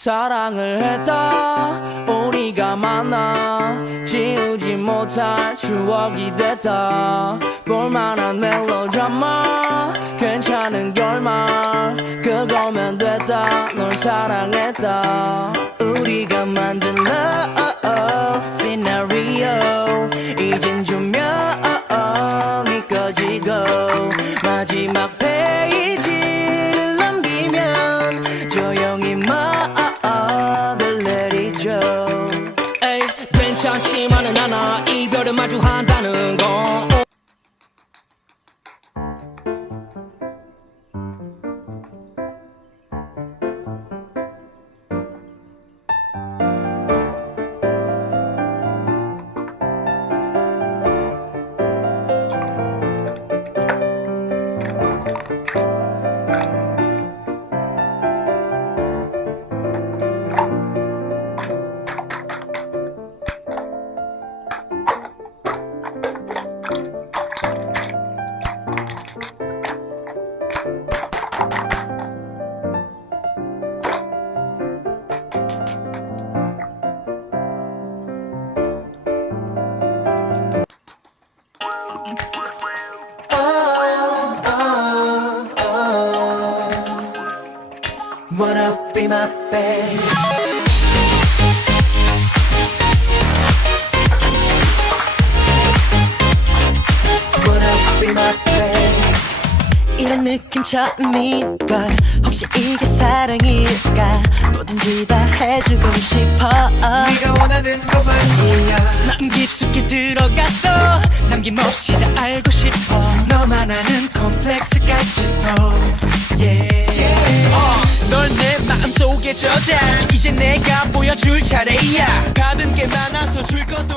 사랑을 했다 우리가 만나 지우지 못할 추억이 됐다 볼만한 멜로드라마 괜찮은 결말 그거면 됐다 널 사랑했다 우리가 만든 love scenario 이젠 조명이 꺼지고 마지막 페이지를 넘기면 조용히 막을 내리죠. 에이 괜찮지만은 않아 이별을 마주한다는 건 Wanna be my babe. Wanna be my babe. 이런 느낌 처음일걸 혹시 이게 사랑일까 뭐든지 다 해주고 싶어 네가 원하는 것만이야 난 깊숙이 들어갔어 남김없이 다 알고 싶어 너만 아는 콤플렉스까지도 널 내 마음속에 저장 이제 내가 보여줄 차례야 가든 게 많아서 줄 것도